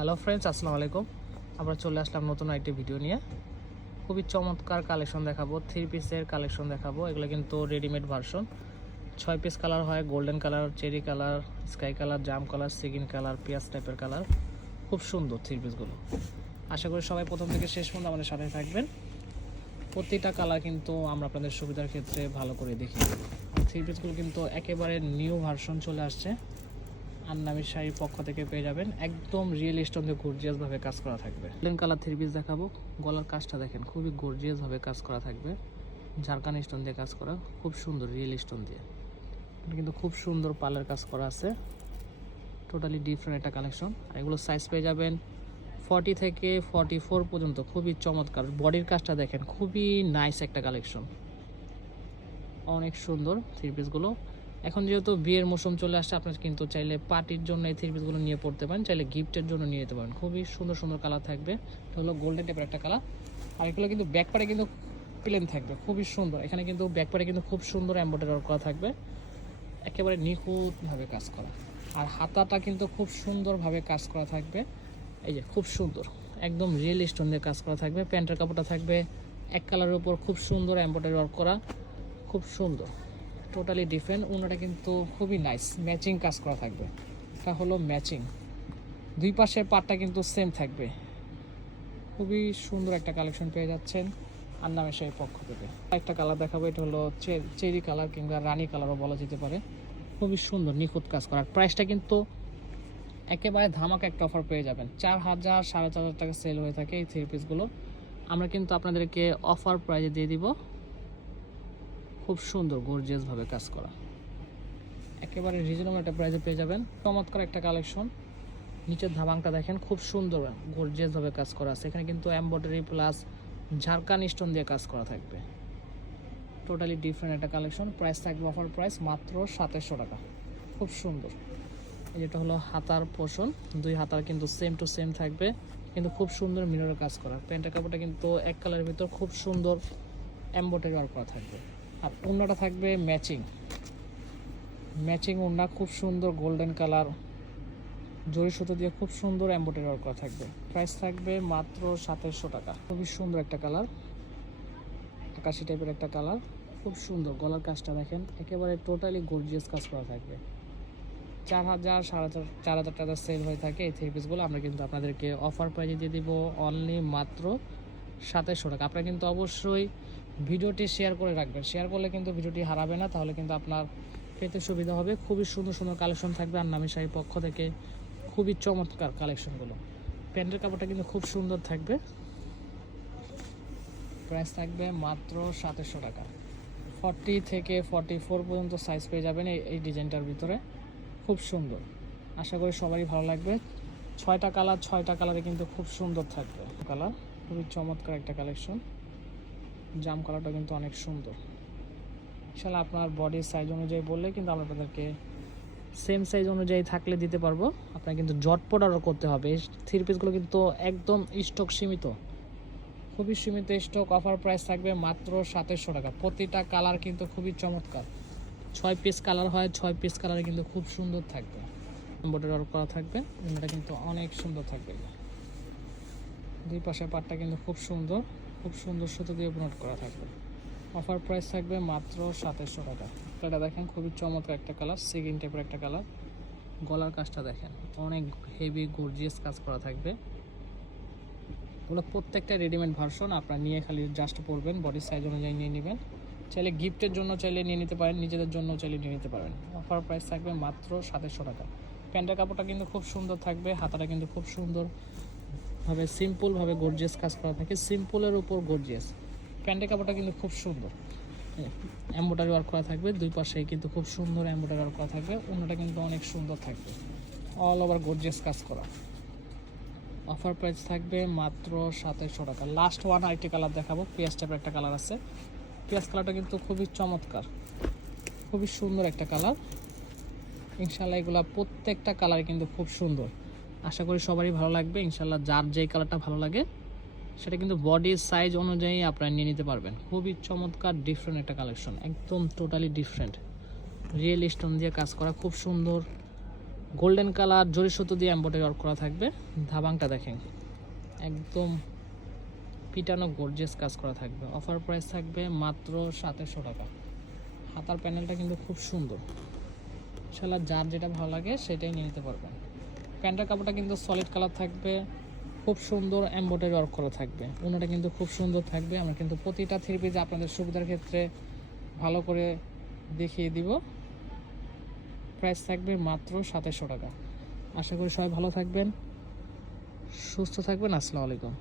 Hello friends আসসালামু আলাইকুম। আমরা চলে আসলাম নতুন একটি ভিডিও নিয়ে। খুবই চমৎকার কালেকশন দেখাবো থ্রি পিসের কালেকশন দেখাবো। এগুলো কিন্তু রেডিমেড ভার্সন ছয় পিস কালার হয় golden colour cherry colour sky colour জাম কালার সিগিন কালার পিয়াজ টাইপের কালার খুব সুন্দর থ্রি পিসগুলো আশা করি সবাই প্রথম থেকে শেষ পর্যন্ত আমাদের সাথে থাকবেন। প্রতিটা কালার কিন্তু আমরা আপনাদের সুবিধার ক্ষেত্রে ভালো করে দেখি থ্রি পিসগুলো কিন্তু একেবারে নিউ ভার্সন চলে আসছে। আন্নামির শাড়ির পক্ষ থেকে পেয়ে যাবেন একদম রিয়েল স্টোন দিয়ে গর্জিয়াস ভাবে কাজ করা থাকবে। গোল্ডেন কালার থ্রি পিস দেখাবো। গলার কাজটা দেখেন, খুবই গর্জিয়াস ভাবে কাজ করা থাকবে। ঝাড়খান স্টোন দিয়ে কাজ করা, খুব সুন্দর রিয়েল স্টোন দিয়ে। কিন্তু খুব সুন্দর পালের কাজ করা আছে। টোটালি ডিফারেন্ট একটা কালেকশন আর এগুলো সাইজ পেয়ে যাবেন ফর্টি থেকে ফর্টি ফোর পর্যন্ত, খুবই চমৎকার। বডির কাজটা দেখেন, খুবই নাইস একটা কালেকশন অনেক সুন্দর থ্রি পিসগুলো এখন যেহেতু বিয়ের মৌসুম চলে আসছে, আপনার কিন্তু চাইলে পার্টির জন্য এই থ্রি পিসগুলো নিয়ে পড়তে পারেন, চাইলে গিফটের জন্য নিয়ে যেতে পারেন। খুবই সুন্দর সুন্দর কালার থাকবে। এটা হলো গোল্ডেন টাইপের একটা কালার আর এগুলো কিন্তু ব্যাকপারে কিন্তু প্লেন থাকবে, খুবই সুন্দর। এখানে কিন্তু ব্যাকপারে কিন্তু খুব সুন্দর এম্ব্রয়ডারি করা থাকবে। একেবারে নিখুঁতভাবে কাজ করা। আর হাতাটা কিন্তু খুব সুন্দরভাবে কাজ করা থাকবে। এই যে, খুব সুন্দর। একদম রিয়েল স্টোন দিয়ে কাজ করা থাকবে। প্যান্টের কাপড়টা থাকবে এক কালারের উপর খুব সুন্দর এম্ব্রয়ডারি ওয়ার্ক করা। খুব সুন্দর। টোটালি ডিফারেন্ট ওনাটা কিন্তু খুবই নাইস ম্যাচিং কাজ করা থাকবে। এটা হলো ম্যাচিং দুই পাশের পাটটা কিন্তু সেম থাকবে। খুবই সুন্দর একটা কালেকশন পেয়ে যাচ্ছেন আর নামে সেই পক্ষ থেকে। একটা কালার দেখাবো, এটা হলো চেরি কালার কিংবা রানী কালারও বলা যেতে পারে। খুবই সুন্দর, নিখুঁত কাজ করা প্রাইসটা কিন্তু একেবারে ধামাকা একটা অফার পেয়ে যাবেন। চার হাজার সাড়ে চার হাজার টাকা সেল হয়ে থাকে এই থ্রি পিসগুলো আমরা কিন্তু আপনাদেরকে অফার প্রাইজে দিয়ে দিব। খুব সুন্দর গর্জিয়াস ভাবে কাজ করা। একেবারে রিজনেবল একটা প্রাইসে পেয়ে যাবেন। চমৎকার একটা কালেকশন নিচের ধাবাংটা দেখেন, খুব সুন্দর গর্জিয়াস ভাবে কাজ করা আছে। এখানে কিন্তু এমব্রয়ডারি প্লাস ঝাড়খান স্টোন দিয়ে কাজ করা থাকবে। টোটালি ডিফারেন্ট একটা কালেকশন প্রাইস থাকবে অফার প্রাইস মাত্র সাতাশশো টাকা। খুব সুন্দর। যেটা হলো হাতার পোষণ দুই হাতার কিন্তু সেম টু সেম থাকবে। কিন্তু খুব সুন্দর মিররের কাজ করা। প্যান্টের কাপড়টা কিন্তু এক কালারের ভিতর খুব সুন্দর এম্ব্রয়ডারি ওয়ার্ক করা থাকবে। আর ওড়নাটা থাকবে ম্যাচিং। ম্যাচিং ওড়না খুব সুন্দর গোল্ডেন কালার। জরি সুতো দিয়ে খুব সুন্দর এম্ব্রয়ডারি ওয়ার্ক করা থাকবে। প্রাইস থাকবে মাত্র সাতেরশো টাকা। খুবই সুন্দর একটা কালার। আকাশি টাইপের একটা কালার। খুব সুন্দর। গলার কাজটা দেখেন, একেবারে টোটালি গর্জিয়াস কাজ করা থাকবে। চার হাজার, সাড়ে চার চার হাজার টাকা সেল হয়ে থাকে এই থ্রি পিসগুলো আমরা কিন্তু আপনাদেরকে অফার প্রাইজে দিয়ে দিব অনলি মাত্র সাতাশশো টাকা। আপনারা কিন্তু অবশ্যই ভিডিওটি শেয়ার করে রাখবেন। শেয়ার করলে কিন্তু ভিডিওটি হারাবে না, তাহলে কিন্তু আপনার পেতে সুবিধা হবে। খুবই সুন্দর সুন্দর কালেকশন থাকবে। আর নামি শাড়ির পক্ষ থেকে খুবই চমৎকার কালেকশনগুলো প্যান্টের কাপড়টা কিন্তু খুব সুন্দর থাকবে। প্রাইস থাকবে মাত্র সাতাশশো টাকা। ফর্টি থেকে ফর্টি ফোর পর্যন্ত সাইজ পেয়ে যাবেন এই এই ডিজাইনটার ভিতরে। খুব সুন্দর। আশা করি সবারই ভালো লাগবে। ছয়টা কালার ছয়টা কালারে কিন্তু খুব সুন্দর থাকবে। কালার খুবই চমৎকার একটা কালেকশন জাম কালারটা কিন্তু অনেক সুন্দর। ইনশাল্লাহ আপনার বডির সাইজ অনুযায়ী বললে কিন্তু আমরা আপনাদেরকে সেম সাইজ অনুযায়ী থাকলে দিতে পারব। আপনার কিন্তু জটপট অর্ডার করতে হবে। থ্রি পিসগুলো কিন্তু একদম স্টক সীমিত। খুবই সীমিত স্টক অফার প্রাইস থাকবে মাত্র সাতাশশো টাকা। প্রতিটা কালার কিন্তু খুবই চমৎকার। ছয় পিস কালার হয়, ছয় পিস কালারে কিন্তু খুব সুন্দর থাকবে। এম্বয়ডারি ওয়ার্ক করা থাকবে। এটা কিন্তু অনেক সুন্দর থাকবে। দুই পাশের পাটটা কিন্তু খুব সুন্দর। খুব সুন্দর সুতো দিয়ে নোট করা থাকবে। অফার প্রাইস থাকবে মাত্র সাতাশশো টাকা। এটা দেখেন, খুবই চমৎকার একটা কালার সিগিন টাইপের একটা কালার। গলার কাজটা দেখেন, অনেক হেভি গর্জিয়াস কাজ করা থাকবে। ওগুলো প্রত্যেকটা রেডিমেড ভার্সন আপনারা নিয়ে খালি জাস্ট পরবেন বডি সাইজ অনুযায়ী নিয়ে নেবেন। চাইলে গিফটের জন্য চাইলে নিয়ে নিতে পারেন, নিজেদের জন্য চাইলে নিয়ে নিতে পারেন। অফার প্রাইস থাকবে মাত্র সাতাশশো টাকা। প্যান্টের কাপড়টা কিন্তু খুব সুন্দর থাকবে, হাতাটা কিন্তু খুব সুন্দর। ভাবে সিম্পলভাবে গর্জিয়াস কাজ করা থাকে। সিম্পলের উপর গর্জিয়াস প্যান্টের কাপড়টা কিন্তু খুব সুন্দর। এম্ব্রয়ডারি ওয়ার্ক করা থাকবে, দুই পাশেই কিন্তু খুব সুন্দর এম্ব্রয়ডারি ওয়ার্ক করা থাকবে, অন্যটা কিন্তু অনেক সুন্দর থাকবে। অল ওভার গর্জিয়াস কাজ করা। অফার প্রাইস থাকবে মাত্র সাতাশশো টাকা। লাস্ট ওয়ান আরেকটি কালার দেখাবো পেঁয়াজ টাইপের একটা কালার আছে। পেঁয়াজ কালারটা কিন্তু খুবই চমৎকার। খুবই সুন্দর একটা কালার ইনশাল্লাহ এগুলা প্রত্যেকটা কালার কিন্তু খুব সুন্দর। আশা করি সবারই ভালো লাগবে। ইনশাল্লাহ যার যেই কালারটা ভালো লাগে, সেটা কিন্তু বডির সাইজ অনুযায়ী আপনারা নিয়ে নিতে পারবেন। খুবই চমৎকার ডিফারেন্ট একটা কালেকশন একদম টোটালি ডিফারেন্ট রিয়েল স্টোন দিয়ে কাজ করা, খুব সুন্দর। গোল্ডেন কালার জরি সুতো দিয়ে এম্বয়ডারি ওয়ার্ক করা থাকবে। ধাবাংটা দেখেন, একদম পিটানো গর্জিয়াস কাজ করা থাকবে। অফার প্রাইস থাকবে মাত্র সাতেরশো টাকা। হাতার প্যানেলটা কিন্তু খুব সুন্দর। শালা যার যেটা ভালো লাগে সেটাই নিয়ে নিতে পারবেন। প্যান্টের কাপড়টা কিন্তু সলিড কালার থাকবে, খুব সুন্দর এম্বয়ডারি ওয়ার্ক করা থাকবে। ওনাটা কিন্তু খুব সুন্দর থাকবে। আমরা কিন্তু প্রতিটা থ্রি পিস আপনাদের সুবিধার ক্ষেত্রে ভালো করে দেখিয়ে দিব। প্রাইস থাকবে মাত্র সাতাশশো টাকা। আশা করি সবাই ভালো থাকবেন, সুস্থ থাকবেন। আসসালামু আলাইকুম।